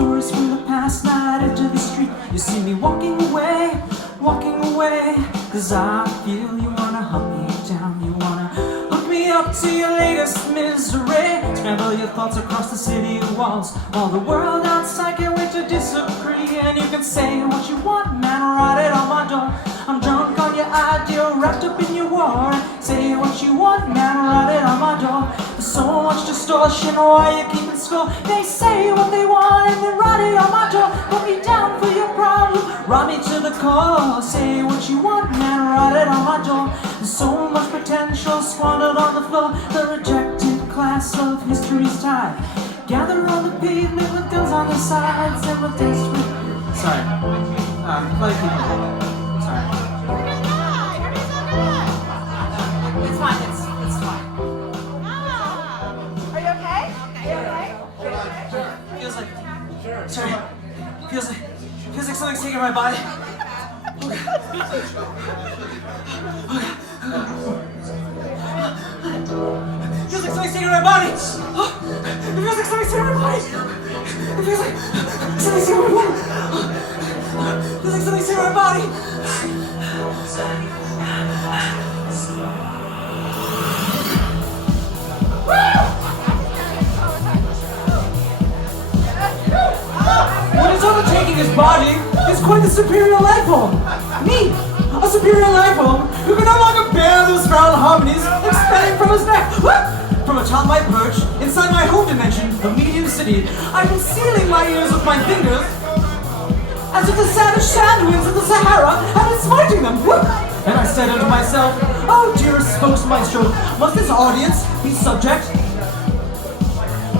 stories from the past night into the street. You see me walking away, cause I feel you wanna hunt me down. You wanna hook me up to your latest misery, scramble your thoughts across the city walls, while the world outside can wait to disagree. And you can say what you want, man, write it on my door. I'm drunk on your idea, wrapped up in your war. Say what you want, man, write it on my door. There's so much distortion, why you keeping score? They say what they want and then write it on my door. Put me down for your problem, rob me to the core. Say what you want, man, write it on my door. There's so much potential squandered on the floor. The rejected class of history's tide gather on the pavement with guns on their sides and with desperate... Sorry. Play people. Sorry. It's fine, it's fine. Are you okay? Are you okay? Feels like... Sorry. Feels like something's taking my body. Feels like something's taking my body. It feels like something's taking my body. It feels like something's taking my body. It feels like something's taking my body. What is overtaking his body is quite the superior life form. Me, a superior life form who can no longer bear those foul harmonies expelling from his neck. From atop my perch, inside my home dimension of Medium City, I've been sealing my ears with my fingers, as if the savage sand winds of the Sahara had been smiting them. And I said unto myself, oh dearest spokesmaestro, must this audience be subject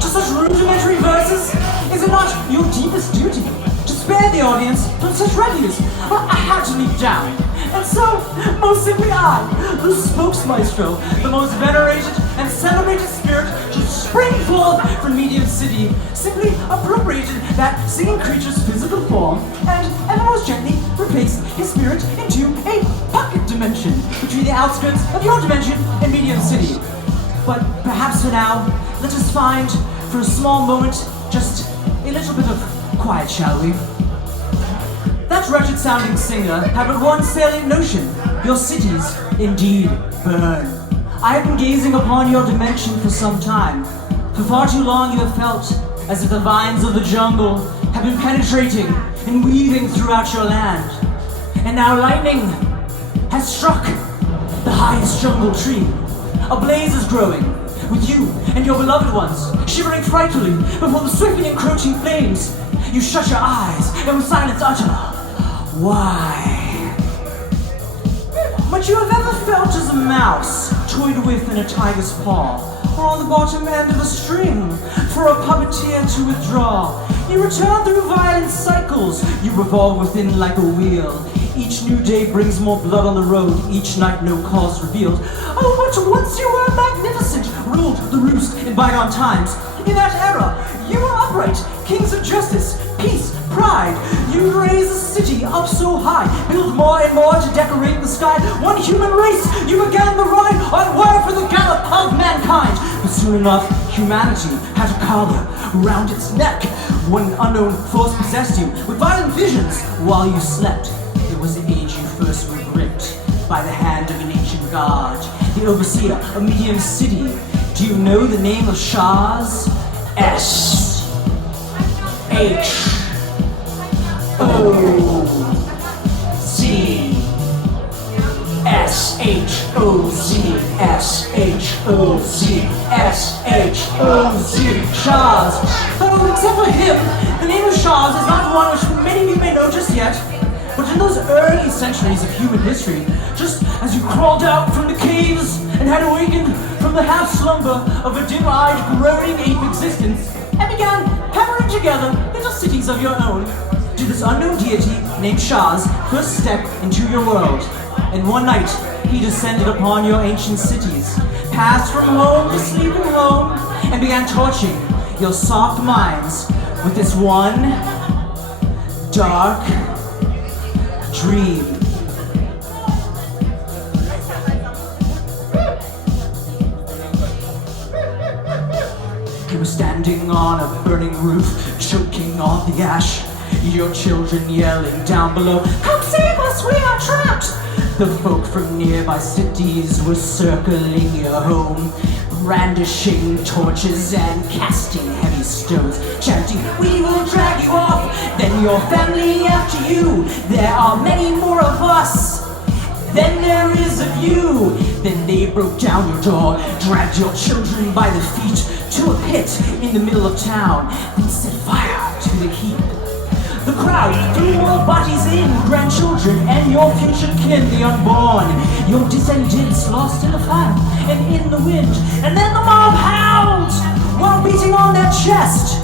to such rudimentary verses? Is it not your deepest duty to spare the audience from such refuse? I had to leap down. And so, most simply I, the spokesmaestro, the most venerated and celebrated spirit to spring forth from Medium City, simply appropriated that singing creature's physical form and most gently replaced his spirit into a pocket dimension between the outskirts of your dimension and Medium City. But perhaps for now, let us find, for a small moment, just a little bit of quiet, shall we? That wretched-sounding singer had but one salient notion: your cities indeed burn. I have been gazing upon your dimension for some time. For far too long you have felt as if the vines of the jungle have been penetrating and weaving throughout your land. And now lightning has struck the highest jungle tree. A blaze is growing, with you and your beloved ones shivering frightfully before the swiftly encroaching flames. You shut your eyes and with silence utter, why? But you have ever felt as a mouse toyed with in a tiger's paw, or on the bottom end of a string for a puppeteer to withdraw. You return through violent cycles, you revolve within like a wheel. Each new day brings more blood on the road, each night no cause revealed. Oh, but once you were magnificent, ruled the roost in bygone times. In that era, you were upright, kings of justice, peace, pride. You'd raise a city up so high, build more and more to decorate the sky. One human race, you began the ride on wire for the gallop of mankind. But soon enough, humanity had a collar around its neck. One unknown force possessed you with violent visions while you slept. It was the age you first were gripped by the hand of an ancient god, the overseer of Medium City. Do you know the name of SHOZ? S-H-O-Z. S-H-O-Z. S-H-O-Z. S-H-O-Z. SHOZ. Oh, except for him, the name of SHOZ is not one which many of you may know just yet. But in those early centuries of human history, just as you crawled out from the caves and had awakened from the half-slumber of a dim-eyed, groaning ape existence, and began hammering together little cities of your own, did this unknown deity named SHOZ first step into your world. And one night, he descended upon your ancient cities, passed from home to sleeping home, and began torching your soft minds with this one dark dream. were standing on a burning roof, choking on the ash. Your children yelling down below, "Come save us, we are trapped!" The folk from nearby cities were circling your home, brandishing torches and casting heavy stones, chanting, "We will drag you off, then your family after you. There are many more of us than there is of you." Then they broke down your door, dragged your children by the feet to a pit in the middle of town, then set fire to the heap. The crowd threw more bodies in, grandchildren and your future kin, the unborn, your descendants lost in the fire and in the wind. And then the mob howled while beating on their chest,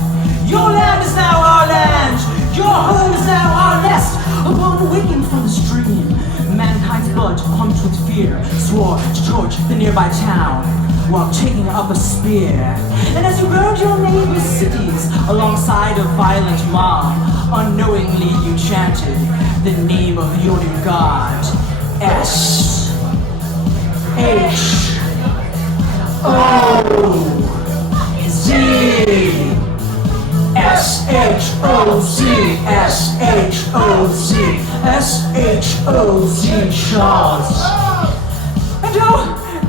"Your land is now our land, your home is now our nest." Upon waking from the stream, mankind's blood pumped with fear, swore to torch the nearby town while taking up a spear. And as you burned your neighbors' cities alongside a violent mob, unknowingly you chanted the name of your new god, S-H-O-Z. S-H-O-Z, S-H-O-Z, S-H-O-Z, SHOZ. And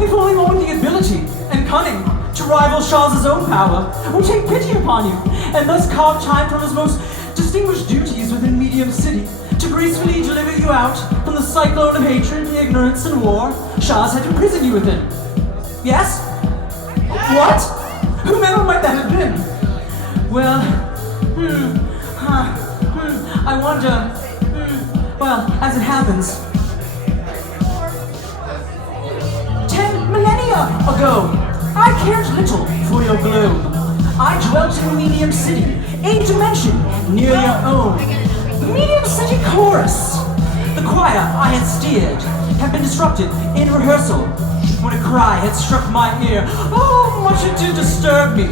if only one with the ability and cunning to rival SHOZ's own power will take pity upon you, and thus carve time from his most distinguished duties within Medium City to gracefully deliver you out from the cyclone of hatred, ignorance, and war SHOZ had imprisoned you within. Yes? What? Whomever might that have been? Well, I wonder, well, as it happens, 10 millennia ago, I cared little for your globe. I dwelt in Medium City, a dimension near your own. The Medium City Chorus, the choir I had steered, had been disrupted in rehearsal when a cry had struck my ear. Oh, much it did disturb me,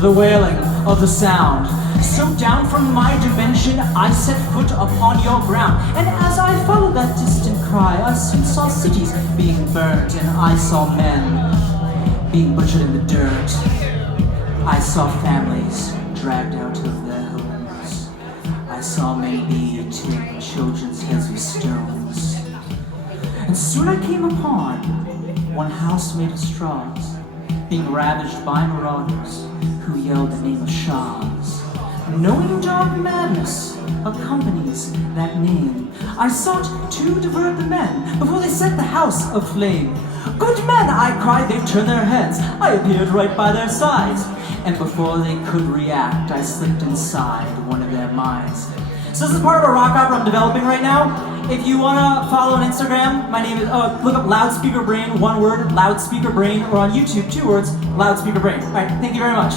the wailing of the sound. So down from my dimension I set foot upon your ground, and as I followed that distant cry, I soon saw cities being burnt, and I saw men being butchered in the dirt. I saw families dragged out of their homes. I saw men beating children's heads with stones. And soon I came upon one house made of straws, being ravaged by marauders who yelled the name of SHOZ. Knowing dark madness accompanies that name, I sought to divert the men before they set the house aflame. "Good men," I cried, they turned their heads. I appeared right by their sides, and before they could react, I slipped inside one of their minds. So this is part of a rock opera I'm developing right now. If you wanna follow on Instagram, my name is, look up Loudspeaker Brain, one word, Loudspeaker Brain, or on YouTube, 2 words, Loudspeaker Brain. All right, thank you very much.